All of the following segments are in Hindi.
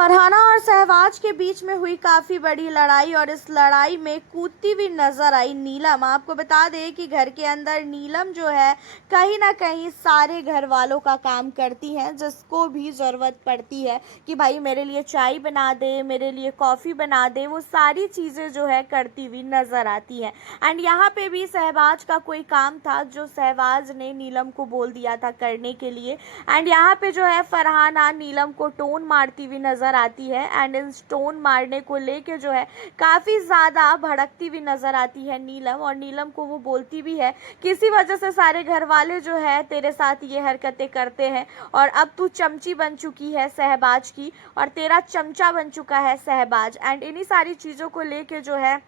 फरहाना और सहवाज के बीच में हुई काफ़ी बड़ी लड़ाई और इस लड़ाई में कूदती हुई नजर आई नीलम। आपको बता दें कि घर के अंदर नीलम जो है कहीं ना कहीं सारे घर वालों का काम करती है, जिसको भी ज़रूरत पड़ती है कि भाई मेरे लिए चाय बना दे, मेरे लिए कॉफ़ी बना दे, वो सारी चीज़ें जो है करती हुई नज़र आती है। एंड यहाँ पे भी सहवाज का कोई काम था जो सहवाज ने नीलम को बोल दिया था करने के लिए। एंड यहाँ पे जो है फरहाना नीलम को टोन मारती हुई नज़र आती है एंड इन टोन मारने को लेके जो है काफ़ी ज़्यादा भड़कती हुई नज़र आती है नीलम। और नीलम को वो बोलती भी है कि इसी वजह से सारे घर वाले जो है तेरे साथ ये हरकतें करते हैं और अब तू चमची बन चुकी है सहबाज की और तेरा चमचा बन चुका है सहबाज। एंड इन्हीं सारी चीज़ों को लेके जो है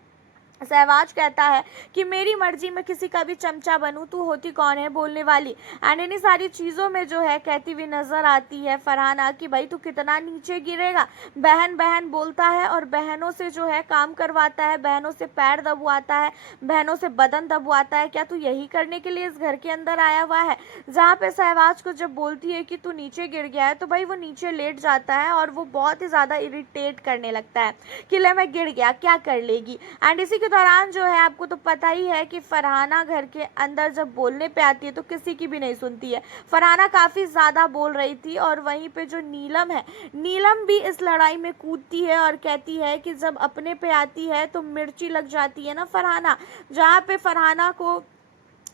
सहवाज कहता है कि मेरी मर्जी में किसी का भी चमचा बनूं, तू होती कौन है बोलने वाली। एंड इन्हीं सारी चीज़ों में जो है कहती हुई नज़र आती है फरहाना कि भाई तू कितना नीचे गिरेगा। बहन बहन बोलता है और बहनों से जो है काम करवाता है, बहनों से पैर दबवाता है, बहनों से बदन दबवाता है। क्या तू यही करने के लिए इस घर के अंदर आया हुआ है? जहाँ पे सहवाज को जब बोलती है कि तू नीचे गिर गया है तो भाई वो नीचे लेट जाता है और वो बहुत ही ज़्यादा इरिटेट करने लगता है कि ले मैं गिर गया, क्या कर लेगी। एंड इसी के दौरान जो है आपको तो पता ही है कि फरहाना घर के अंदर जब बोलने पे आती है तो किसी की भी नहीं सुनती है। फरहाना काफ़ी ज़्यादा बोल रही थी और वहीं पे जो नीलम है, नीलम भी इस लड़ाई में कूदती है और कहती है कि जब अपने पे आती है तो मिर्ची लग जाती है ना फरहाना। जहाँ पे फरहाना को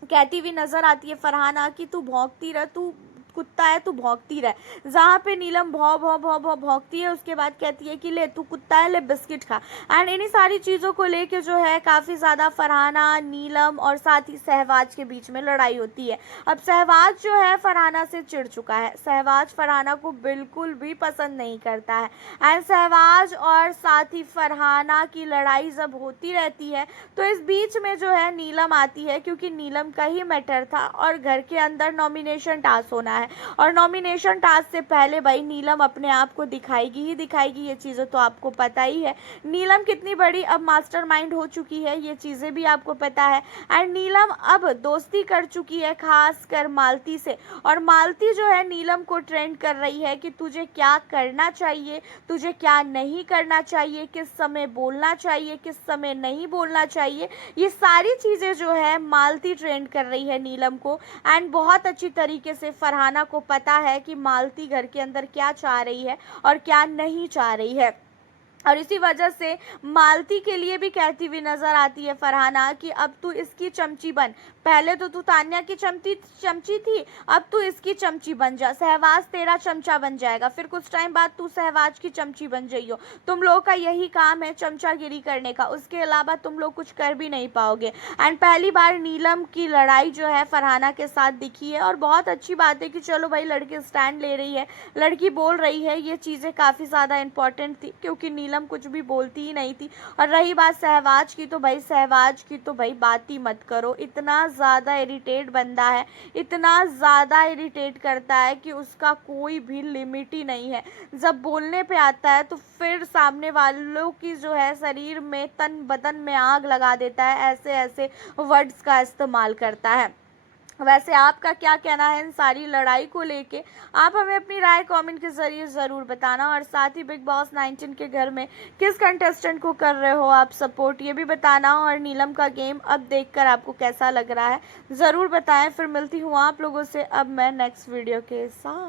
कहती हुई नज़र आती है फरहाना कि तू भौंकती रह, तू कुत्ता है, तू भौंकती रह। जहाँ पे नीलम भौं भौं भौं भौं भौंकती है उसके बाद कहती है कि ले तू कुत्ता है, ले बिस्किट खा। एंड इन्हीं सारी चीज़ों को लेके जो है काफ़ी ज़्यादा फरहाना, नीलम और साथ ही सहवाज के बीच में लड़ाई होती है। अब सहवाज जो है फरहाना से चिढ़ चुका है, सहवाज फरहाना को बिल्कुल भी पसंद नहीं करता है। एंड सहवाज और साथ ही फरहाना की लड़ाई जब होती रहती है तो इस बीच में जो है नीलम आती है, क्योंकि नीलम का ही मैटर था और घर के अंदर नॉमिनेशन टास्क होना है और नॉमिनेशन टास्क से पहले भाई नीलम अपने आप को दिखाएगी ही दिखाएगी। ये चीज़ें तो आपको पता ही है, नीलम कितनी बड़ी अब मास्टरमाइंड हो चुकी है, ये चीज़ें भी आपको पता है। एंड नीलम अब दोस्ती कर चुकी है खास कर मालती से और मालती जो है नीलम को ट्रेंड कर रही है कि तुझे क्या करना चाहिए, तुझे क्या नहीं करना चाहिए, किस समय बोलना चाहिए, किस समय नहीं बोलना चाहिए। ये सारी चीज़ें जो है मालती ट्रेंड कर रही है नीलम को। एंड बहुत अच्छी तरीके से फरहाना को पता है कि मालती घर के अंदर क्या चाह रही है और क्या नहीं चाह रही है। और इसी वजह से मालती के लिए भी कहती हुई नज़र आती है फरहाना कि अब तू इसकी चमची बन। पहले तो तू तान्या की चमची थी, अब तू इसकी चमची बन जा। सहवाज तेरा चमचा बन जाएगा, फिर कुछ टाइम बाद तू सहवाज की चमची बन जाइयो। तुम लोग का यही काम है चमचागिरी करने का, उसके अलावा तुम लोग कुछ कर भी नहीं पाओगे। एंड पहली बार नीलम की लड़ाई जो है फरहाना के साथ दिखी है और बहुत अच्छी बात है कि चलो भाई लड़की स्टैंड ले रही है, लड़की बोल रही है। ये चीज़ें काफ़ी ज़्यादा इंपॉर्टेंट थी क्योंकि नीलम कुछ भी बोलती ही नहीं थी। और रही बात सहवाज की तो भाई सहवाज की तो भाई बात ही मत करो, इतना ज़्यादा इरिटेट बंदा है, इतना ज़्यादा इरिटेट करता है कि उसका कोई भी लिमिट ही नहीं है। जब बोलने पे आता है तो फिर सामने वालों की जो है शरीर में तन बदन में आग लगा देता है, ऐसे ऐसे वर्ड्स का इस्तेमाल करता है। वैसे आपका क्या कहना है इन सारी लड़ाई को लेके? आप हमें अपनी राय कमेंट के ज़रिए ज़रूर बताना और साथ ही बिग बॉस 19 के घर में किस कंटेस्टेंट को कर रहे हो आप सपोर्ट, ये भी बताना। और नीलम का गेम अब देखकर आपको कैसा लग रहा है ज़रूर बताएं। फिर मिलती हूँ आप लोगों से अब मैं नेक्स्ट वीडियो के साथ।